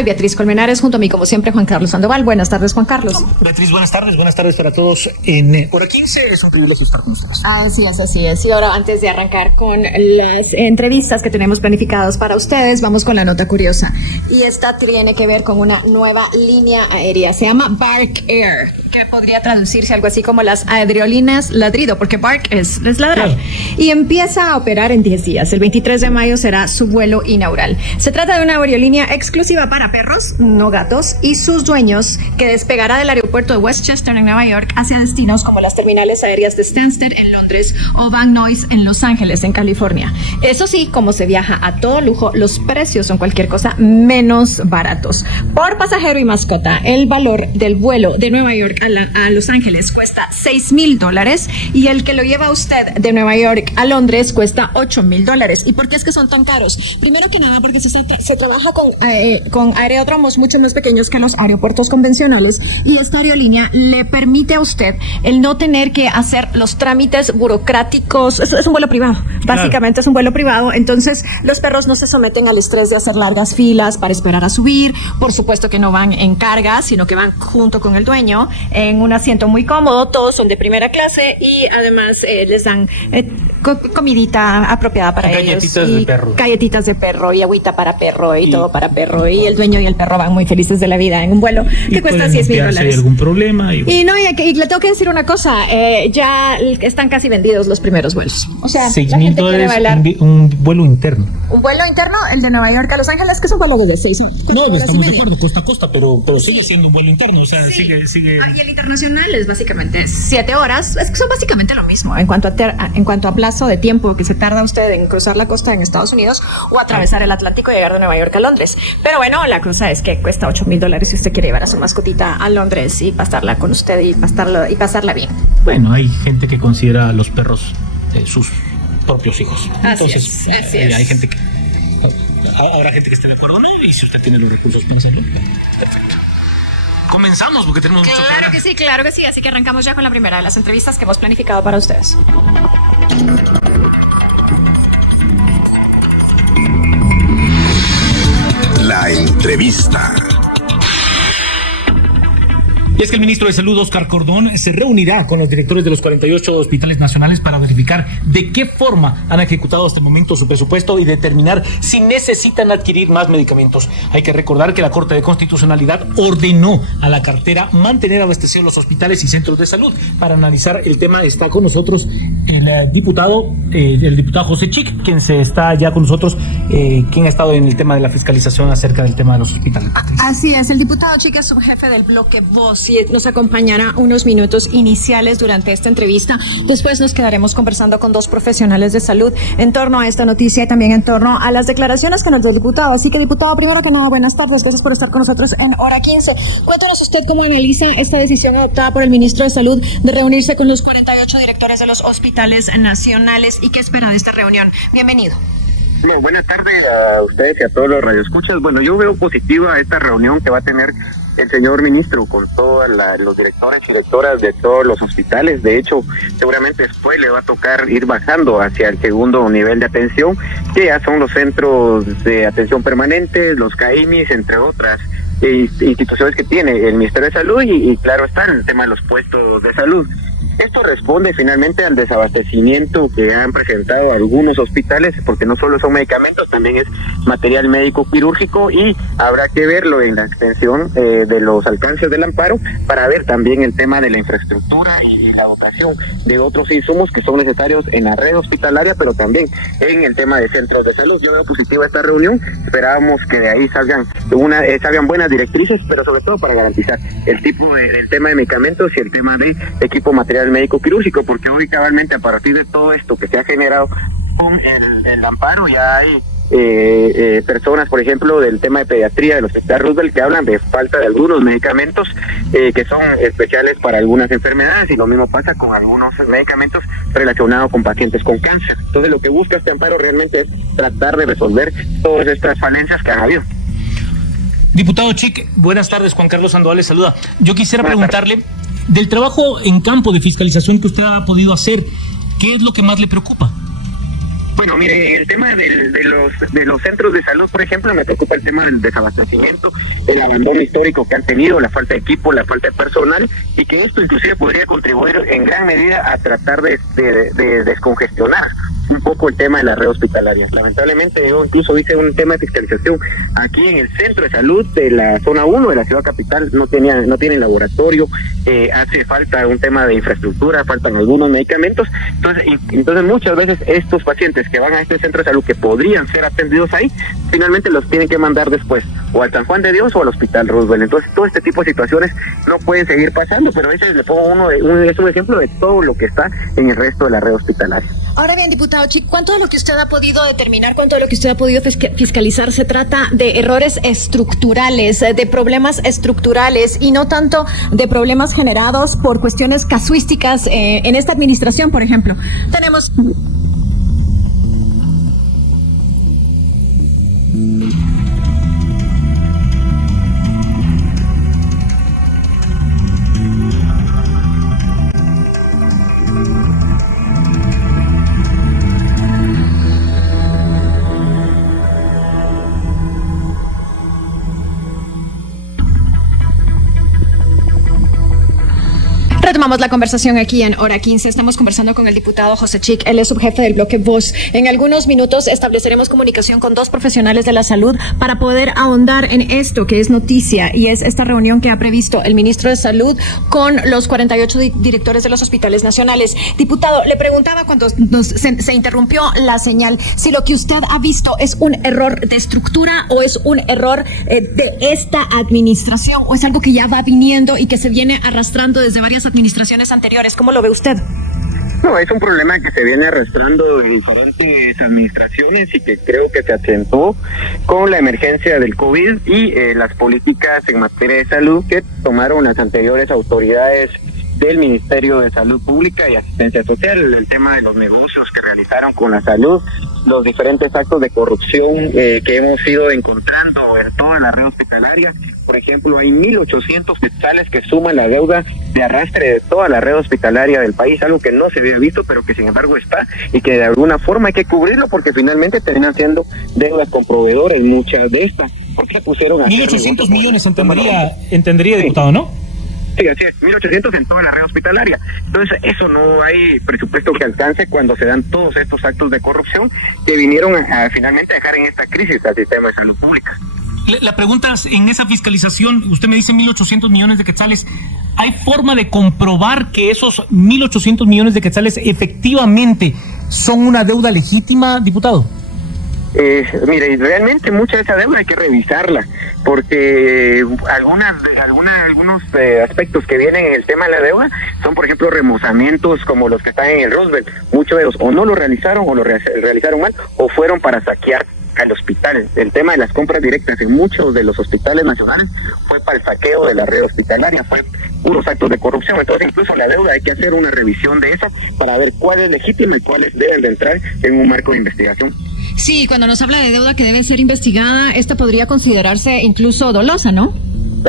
soy Beatriz Colmenares, junto a mí, como siempre, Juan Carlos Sandoval. Buenas tardes, Juan Carlos. Beatriz, buenas tardes para todos. Hora 15 es un privilegio estar con ustedes. Así es. Y ahora, antes de arrancar con las entrevistas que tenemos planificadas para ustedes, vamos con la nota curiosa. Y esta tiene que ver con una nueva línea aérea. Se llama Bark Air, que podría traducirse algo así como las aerolíneas ladrido, porque bark es ladrar. Claro. Y empieza a operar en 10 días. El 23 de mayo será su vuelo inaugural. Se trata de una aerolínea exclusiva para perros, no gatos, y sus dueños, que despegará del aeropuerto de Westchester en Nueva York hacia destinos como las terminales aéreas de Stansted en Londres o Van Nuys en Los Ángeles, en California. Eso sí, como se viaja a todo lujo, los precios son cualquier cosa menos baratos. Por pasajero y mascota, el valor del vuelo de Nueva York a Los Ángeles cuesta $6,000 y el que lo lleva a usted de Nueva York a Londres cuesta $8,000. ¿Y por qué es que son tan caros? Primero que nada, porque se trabaja con aeródromos mucho más pequeños que los aeropuertos convencionales, y esta aerolínea le permite a usted el no tener que hacer los trámites burocráticos. Es un vuelo privado, básicamente. Claro. Es un vuelo privado, entonces los perros no se someten al estrés de hacer largas filas para esperar a subir. Por supuesto que no van en carga, sino que van junto con el dueño en un asiento muy cómodo. Todos son de primera clase y además les dan comidita apropiada para ellos. Galletitas de perro y agüita para perro y todo para perro, y el dueño y el perro van muy felices de la vida en un vuelo que cuesta $10,000. ¿Hay algún problema? Y le tengo que decir una cosa, ya están casi vendidos los primeros vuelos. O sea, $6,000 un vuelo interno. Un vuelo interno, el de Nueva York a Los Ángeles, que es un vuelo de 6 horas. No, estamos de acuerdo, costa a costa, pero sigue siendo un vuelo interno, o sea, sí. sigue. Y el internacional es básicamente 7 horas, es que son básicamente lo mismo en cuanto a plazo de tiempo que se tarda usted en cruzar la costa en Estados Unidos o atravesar el Atlántico y llegar de Nueva York a Londres. Pero bueno, la cosa es que cuesta $8,000 si usted quiere llevar a su mascotita a Londres y pasarla con usted y pasarla bien. Bueno, hay gente que considera a los perros sus propios hijos. Entonces, así es. Hay gente que habrá gente que esté de acuerdo, ¿no? Y si usted tiene los recursos para hacerlo, perfecto. Comenzamos porque tenemos mucho que Claro que sí. Así que arrancamos ya con la primera de las entrevistas que hemos planificado para ustedes. La entrevista. Y es que el ministro de Salud, Óscar Cordón, se reunirá con los directores de los 48 hospitales nacionales para verificar de qué forma han ejecutado hasta el momento su presupuesto y determinar si necesitan adquirir más medicamentos. Hay que recordar que la Corte de Constitucionalidad ordenó a la cartera mantener abastecidos los hospitales y centros de salud. Para analizar el tema está con nosotros el diputado José Chic, quien está ya con nosotros, quien ha estado en el tema de la fiscalización acerca del tema de los hospitales. Así es, el diputado Chic es subjefe del bloque Voz y nos acompañará unos minutos iniciales durante esta entrevista. Después nos quedaremos conversando con dos profesionales de salud en torno a esta noticia y también en torno a las declaraciones que nos dio el diputado. Así que, diputado, primero que nada, buenas tardes. Gracias por estar con nosotros en Hora 15. Cuéntanos usted cómo analiza esta decisión adoptada por el ministro de Salud de reunirse con los 48 directores de los hospitales nacionales y qué espera de esta reunión. Bienvenido. No, buenas tardes a ustedes y a todos los radioescuchas. Bueno, yo veo positiva esta reunión que va a tener el señor ministro con todos los directores y directoras de todos los hospitales. De hecho, seguramente después le va a tocar ir bajando hacia el segundo nivel de atención, que ya son los centros de atención permanente, los CAIMIS, entre otras instituciones que tiene el Ministerio de Salud y claro está en el tema de los puestos de salud. Esto responde finalmente al desabastecimiento que han presentado algunos hospitales, porque no solo son medicamentos, también es material médico quirúrgico, y habrá que verlo en la extensión de los alcances del amparo para ver también el tema de la infraestructura y la dotación de otros insumos que son necesarios en la red hospitalaria, pero también en el tema de centros de salud. Yo veo positiva esta reunión, esperábamos que de ahí salgan buenas directrices, pero sobre todo para garantizar el tema de medicamentos y el tema de equipo material médico quirúrgico, porque hoy cabalmente a partir de todo esto que se ha generado con el amparo ya hay personas, por ejemplo, del tema de pediatría del Hospital Roosevelt, que hablan de falta de algunos medicamentos que son especiales para algunas enfermedades, y lo mismo pasa con algunos medicamentos relacionados con pacientes con cáncer. Entonces lo que busca este amparo realmente es tratar de resolver todas estas falencias que han habido. Diputado Chic, buenas tardes. Juan Carlos Sandoval le saluda. Yo quisiera preguntarle del trabajo en campo de fiscalización que usted ha podido hacer, ¿qué es lo que más le preocupa? Bueno, mire, el tema de los centros de salud, por ejemplo, me preocupa el tema del desabastecimiento, el abandono histórico que han tenido, la falta de equipo, la falta de personal, y que esto inclusive podría contribuir en gran medida a tratar de descongestionar un poco el tema de la red hospitalaria. Lamentablemente yo incluso hice un tema de fiscalización aquí en el centro de salud de la zona 1 de la ciudad capital, no tienen laboratorio, hace falta un tema de infraestructura, faltan algunos medicamentos, entonces muchas veces estos pacientes que van a este centro de salud que podrían ser atendidos ahí, finalmente los tienen que mandar después o al San Juan de Dios o al Hospital Roosevelt. Entonces todo este tipo de situaciones no pueden seguir pasando, pero a veces le pongo es un ejemplo de todo lo que está en el resto de la red hospitalaria. Ahora bien, diputado Chic, ¿cuánto de lo que usted ha podido determinar, cuánto de lo que usted ha podido fiscalizar se trata de errores estructurales, de problemas estructurales y no tanto de problemas generados por cuestiones casuísticas en esta administración, por ejemplo? Tenemos... Retomamos la conversación aquí en Hora 15. Estamos conversando con el diputado José Chic. Él es subjefe del bloque Voz. En algunos minutos estableceremos comunicación con dos profesionales de la salud para poder ahondar en esto que es noticia, y es esta reunión que ha previsto el ministro de Salud con los 48 directores de los hospitales nacionales. Diputado, le preguntaba cuando se interrumpió la señal si lo que usted ha visto es un error de estructura o es un error de esta administración, o es algo que ya va viniendo y que se viene arrastrando desde varias administraciones anteriores. ¿Cómo lo ve usted? No, es un problema que se viene arrastrando en diferentes administraciones y que creo que se acentuó con la emergencia del COVID y las políticas en materia de salud que tomaron las anteriores autoridades del Ministerio de Salud Pública y Asistencia Social, el tema de los negocios que realizaron con la salud, los diferentes actos de corrupción que hemos ido encontrando en toda la red hospitalaria. Por ejemplo, hay 1.800 quetzales que suman la deuda de arrastre de toda la red hospitalaria del país, algo que no se había visto, pero que sin embargo está y que de alguna forma hay que cubrirlo porque finalmente terminan siendo deudas con proveedores, muchas de estas. ¿Por qué pusieron a 1.800 millones entendería, diputado, ¿no? Sí, así es, 1.800 en toda la red hospitalaria. Entonces, eso no hay presupuesto que alcance cuando se dan todos estos actos de corrupción que vinieron a finalmente dejar en esta crisis al sistema de salud pública. La pregunta es, en esa fiscalización, usted me dice 1.800 millones de quetzales, ¿hay forma de comprobar que esos 1.800 millones de quetzales efectivamente son una deuda legítima, diputado? Mire, realmente mucha de esa deuda hay que revisarla, porque algunos aspectos que vienen en el tema de la deuda son, por ejemplo, remozamientos como los que están en el Roosevelt. Muchos de ellos o no lo realizaron o lo realizaron mal o fueron para saquear al hospital. El tema de las compras directas en muchos de los hospitales nacionales fue para el saqueo de la red hospitalaria, fue puros actos de corrupción. Entonces, incluso la deuda hay que hacer una revisión de eso para ver cuál es legítima y cuáles deben de entrar en un marco de investigación. Sí, cuando nos habla de deuda que debe ser investigada, esta podría considerarse incluso dolosa, ¿no?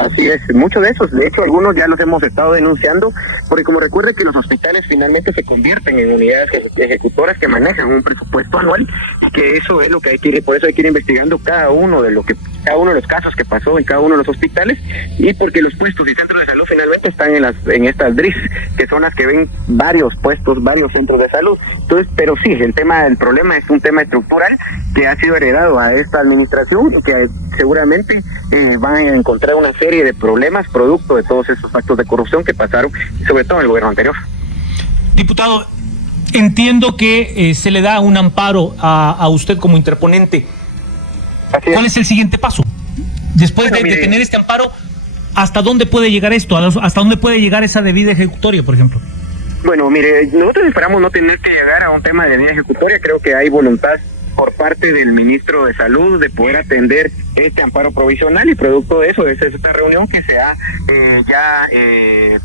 Así es, muchos de esos, de hecho algunos ya los hemos estado denunciando, porque como recuerde que los hospitales finalmente se convierten en unidades ejecutoras que manejan un presupuesto anual, y que eso es lo que hay que ir, por eso hay que ir investigando cada uno de los casos que pasó en cada uno de los hospitales, y porque los puestos y centros de salud finalmente están en estas DRIS, que son las que ven varios puestos, varios centros de salud. Entonces, pero sí, el problema es un tema estructural que ha sido heredado a esta administración y que seguramente van a encontrar una serie de problemas producto de todos esos actos de corrupción que pasaron, sobre todo en el gobierno anterior. Diputado, entiendo que se le da un amparo a usted como interponente. ¿Cuál es el siguiente paso? Después de tener este amparo, ¿hasta dónde puede llegar esto? ¿Hasta dónde puede llegar esa debida ejecutoria, por ejemplo? Bueno, mire, nosotros esperamos no tener que llegar a un tema de debida ejecutoria. Creo que hay voluntad por parte del ministro de Salud de poder atender este amparo provisional, y producto de eso es esta reunión que se ha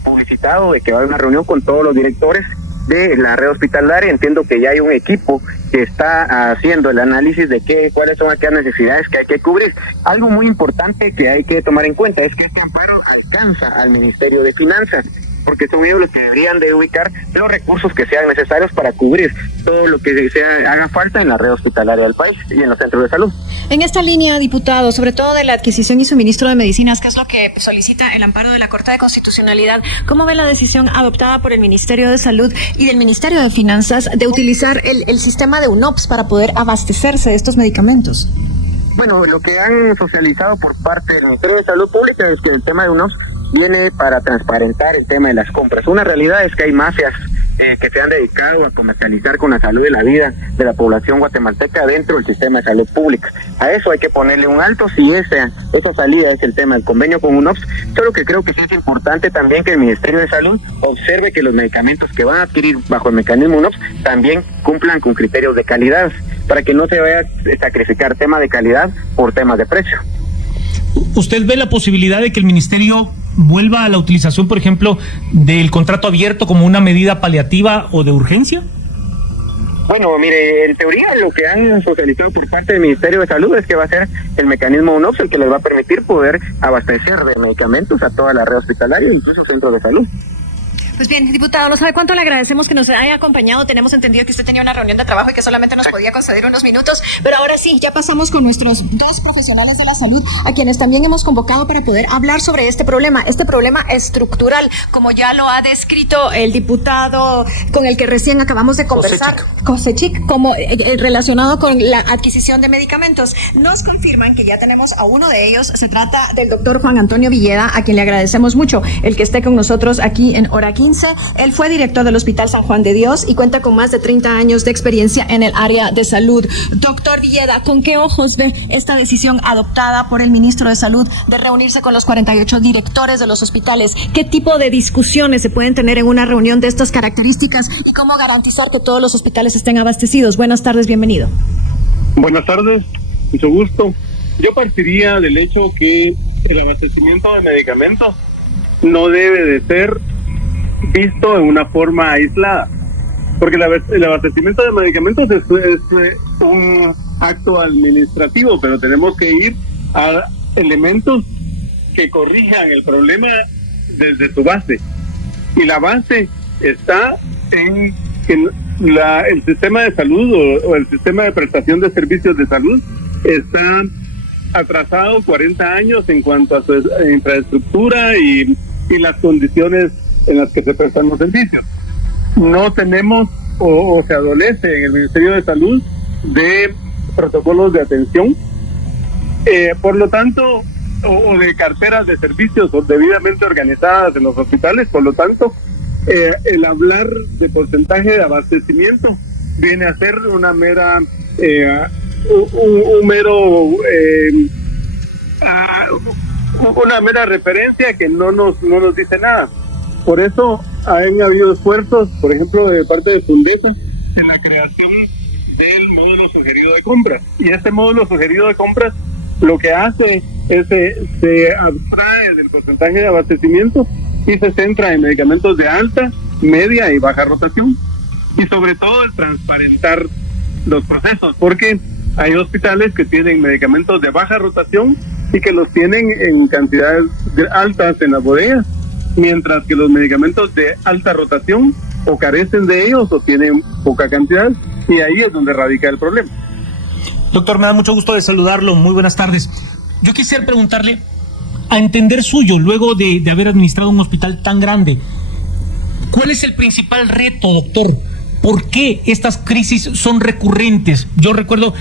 publicitado, de que va a haber una reunión con todos los directores de la red hospitalaria. Entiendo que ya hay un equipo que está haciendo el análisis de cuáles son aquellas necesidades que hay que cubrir. Algo muy importante que hay que tomar en cuenta es que este amparo alcanza al Ministerio de Finanzas, porque son ellos los que deberían de ubicar los recursos que sean necesarios para cubrir todo lo que haga falta en la red hospitalaria del país y en los centros de salud. En esta línea, diputado, sobre todo de la adquisición y suministro de medicinas, que es lo que solicita el amparo de la Corte de Constitucionalidad, ¿cómo ve la decisión adoptada por el Ministerio de Salud y del Ministerio de Finanzas de utilizar el sistema de UNOPS para poder abastecerse de estos medicamentos? Bueno, lo que han socializado por parte del Ministerio de Salud Pública es que el tema de UNOPS viene para transparentar el tema de las compras. Una realidad es que hay mafias que se han dedicado a comercializar con la salud y la vida de la población guatemalteca dentro del sistema de salud pública. A eso hay que ponerle un alto si esa salida es el tema del convenio con UNOPS. Solo que creo que sí es importante también que el Ministerio de Salud observe que los medicamentos que van a adquirir bajo el mecanismo UNOPS también cumplan con criterios de calidad, para que no se vaya a sacrificar tema de calidad por temas de precio. ¿Usted ve la posibilidad de que el ministerio vuelva a la utilización, por ejemplo, del contrato abierto como una medida paliativa o de urgencia? Bueno, mire, en teoría lo que han socializado por parte del Ministerio de Salud es que va a ser el mecanismo UNOPS el que les va a permitir poder abastecer de medicamentos a toda la red hospitalaria, incluso centros de salud. Pues bien, diputado, no sabe cuánto le agradecemos que nos haya acompañado. Tenemos entendido que usted tenía una reunión de trabajo y que solamente nos podía conceder unos minutos, pero ahora sí, ya pasamos con nuestros dos profesionales de la salud, a quienes también hemos convocado para poder hablar sobre este problema estructural, como ya lo ha descrito el diputado con el que recién acabamos de conversar, Kosechik, como relacionado con la adquisición de medicamentos. Nos confirman que ya tenemos a uno de ellos. Se trata del doctor Juan Antonio Villeda, a quien le agradecemos mucho el que esté con nosotros aquí en Hora 15. Él fue director del Hospital San Juan de Dios y cuenta con más de 30 años de experiencia en el área de salud. Doctor Villeda, ¿con qué ojos ve esta decisión adoptada por el ministro de Salud de reunirse con los 48 directores de los hospitales? ¿Qué tipo de discusiones se pueden tener en una reunión de estas características y cómo garantizar que todos los hospitales estén abastecidos? Buenas tardes, bienvenido. Buenas tardes, mucho gusto. Yo partiría del hecho que el abastecimiento de medicamentos no debe de ser visto en una forma aislada, porque el abastecimiento de medicamentos es un acto administrativo, pero tenemos que ir a elementos que corrijan el problema desde su base, y la base está en que el sistema de salud o el sistema de prestación de servicios de salud está atrasado 40 años en cuanto a su infraestructura y las condiciones en las que se prestan los servicios. No tenemos o se adolece en el Ministerio de Salud de protocolos de atención, por lo tanto, o de carteras de servicios debidamente organizadas en los hospitales. Por lo tanto, el hablar de porcentaje de abastecimiento viene a ser una mera una mera referencia que no nos dice nada. Por eso han habido esfuerzos, por ejemplo, de parte de Fundesa, en la creación del módulo sugerido de compras. Y este módulo sugerido de compras lo que hace es se abstrae del porcentaje de abastecimiento y se centra en medicamentos de alta, media y baja rotación. Y sobre todo el transparentar los procesos, porque hay hospitales que tienen medicamentos de baja rotación y que los tienen en cantidades altas en las bodegas, mientras que los medicamentos de alta rotación o carecen de ellos o tienen poca cantidad, y ahí es donde radica el problema. Doctor, me da mucho gusto de saludarlo. Muy buenas tardes. Yo quisiera preguntarle, a entender suyo, luego de haber administrado un hospital tan grande, ¿cuál es el principal reto, doctor? ¿Por qué estas crisis son recurrentes? Yo recuerdo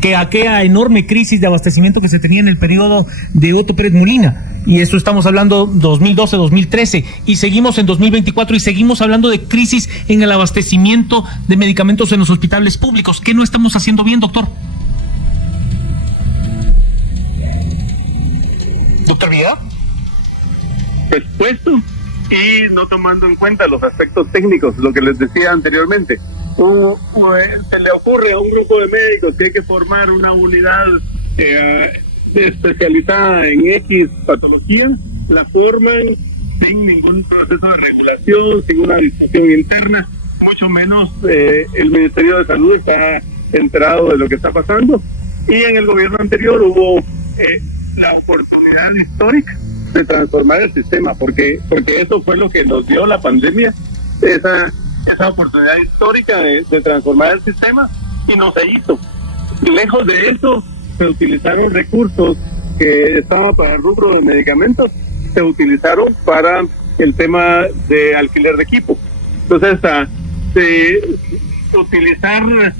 que aquella enorme crisis de abastecimiento que se tenía en el periodo de Otto Pérez Molina, y eso estamos hablando 2012-2013, y seguimos en 2024 y seguimos hablando de crisis en el abastecimiento de medicamentos en los hospitales públicos. ¿Qué no estamos haciendo bien, doctor? ¿Doctor Villeda? Pues puesto, y no tomando en cuenta los aspectos técnicos, lo que les decía anteriormente. Se le ocurre a un grupo de médicos que hay que formar una unidad especializada en X patología, la forman sin ningún proceso de regulación, sin una discusión interna, mucho menos el Ministerio de Salud está enterado de lo que está pasando. Y en el gobierno anterior hubo la oportunidad histórica de transformar el sistema, porque eso fue lo que nos dio la pandemia, esa oportunidad histórica de transformar el sistema, y no se hizo. Lejos de eso, se utilizaron recursos que estaban para el rubro de medicamentos, se utilizaron para el tema de alquiler de equipo. Entonces, utilizar muy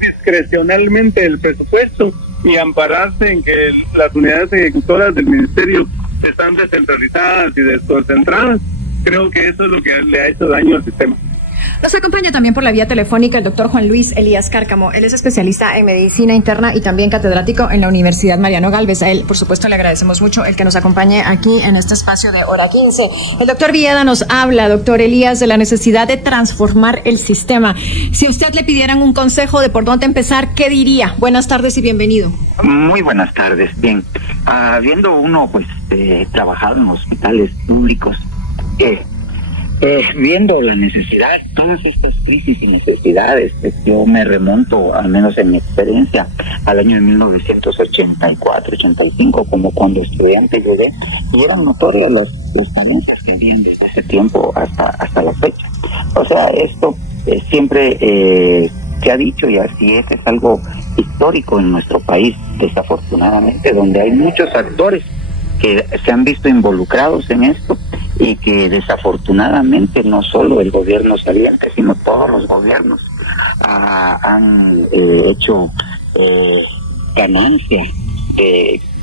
discrecionalmente el presupuesto y ampararse en que las unidades ejecutoras del ministerio están descentralizadas y desconcentradas, creo que eso es lo que le ha hecho daño al sistema. Nos acompaña también por la vía telefónica el doctor Juan Luis Elías Cárcamo. Él es especialista en medicina interna y también catedrático en la Universidad Mariano Gálvez. A él, por supuesto, le agradecemos mucho el que nos acompañe aquí en este espacio de Hora 15. El doctor Villeda nos habla, doctor Elías, de la necesidad de transformar el sistema. Si a usted le pidieran un consejo de por dónde empezar, ¿qué diría? Buenas tardes y bienvenido. Muy buenas tardes. Bien, habiendo uno trabajado en hospitales públicos, viendo la necesidad, todas estas crisis y necesidades, yo me remonto, al menos en mi experiencia, al año de 1984-85, como cuando estudiante llegué, y eran notorias las carencias que habían desde ese tiempo hasta la fecha. O sea, esto siempre se ha dicho, y así es algo histórico en nuestro país, desafortunadamente, donde hay muchos actores que se han visto involucrados en esto, y que desafortunadamente no solo el gobierno saliente, sino todos los gobiernos han hecho ganancia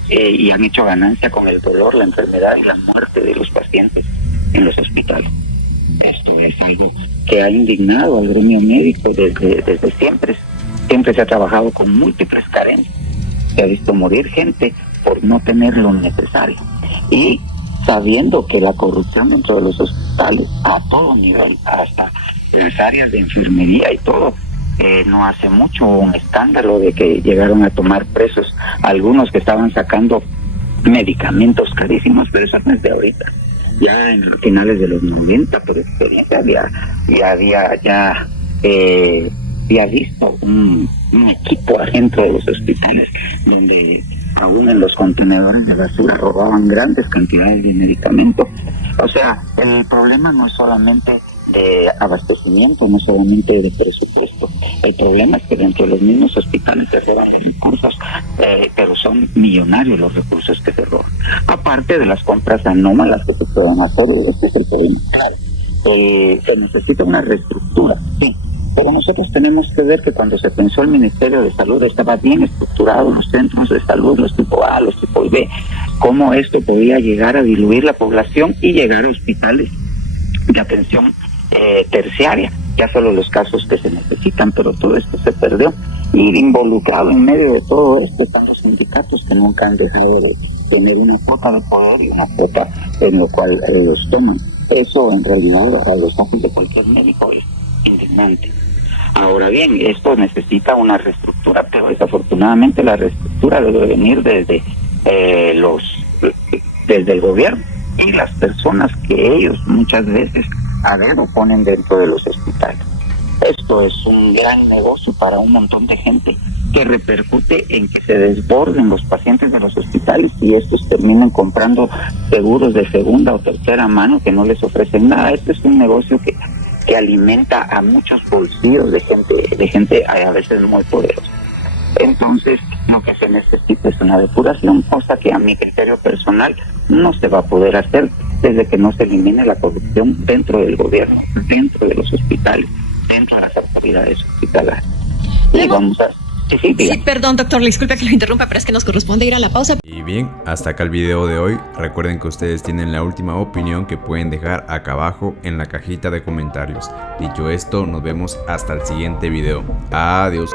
y han hecho ganancia con el dolor, la enfermedad y la muerte de los pacientes en los hospitales. Esto es algo que ha indignado al gremio médico desde siempre. Siempre se ha trabajado con múltiples carencias. Se ha visto morir gente por no tener lo necesario. Y sabiendo que la corrupción dentro de los hospitales, a todo nivel, hasta las áreas de enfermería y todo, no hace mucho un escándalo de que llegaron a tomar presos algunos que estaban sacando medicamentos carísimos, pero eso no es de ahorita. Ya en los finales de los 90, por experiencia, había visto un equipo adentro de los hospitales donde aún en los contenedores de basura robaban grandes cantidades de medicamentos. O sea, el problema no es solamente de abastecimiento, no solamente de presupuesto. El problema es que dentro de los mismos hospitales se roban recursos, pero son millonarios los recursos que se roban. Aparte de las compras anómalas que se pueden hacer, este es el problema. Se necesita una reestructura, sí. Pero nosotros tenemos que ver que cuando se pensó el Ministerio de Salud estaba bien estructurado los centros de salud, los tipo A, los tipo B, cómo esto podía llegar a diluir la población y llegar a hospitales de atención terciaria, ya solo los casos que se necesitan, pero todo esto se perdió. Y involucrado en medio de todo esto están los sindicatos que nunca han dejado de tener una cuota de poder y una cuota en lo cual los toman. Eso en realidad a los ojos de cualquier médico es indignante. Ahora bien, esto necesita una reestructura, pero desafortunadamente la reestructura debe venir desde el gobierno y las personas que ellos muchas veces a dedo ponen dentro de los hospitales. Esto es un gran negocio para un montón de gente que repercute en que se desborden los pacientes de los hospitales y estos terminan comprando seguros de segunda o tercera mano que no les ofrecen nada. Este es un negocio que alimenta a muchos bolsillos de gente a veces muy poderosa. Entonces, lo que se necesita es una depuración, cosa que a mi criterio personal no se va a poder hacer desde que no se elimine la corrupción dentro del gobierno, dentro de los hospitales, dentro de las autoridades hospitalarias. Y vamos a... Sí, perdón, doctor, disculpe que lo interrumpa, pero es que nos corresponde ir a la pausa. Y bien, hasta acá el video de hoy. Recuerden que ustedes tienen la última opinión que pueden dejar acá abajo en la cajita de comentarios. Dicho esto, nos vemos hasta el siguiente video. Adiós.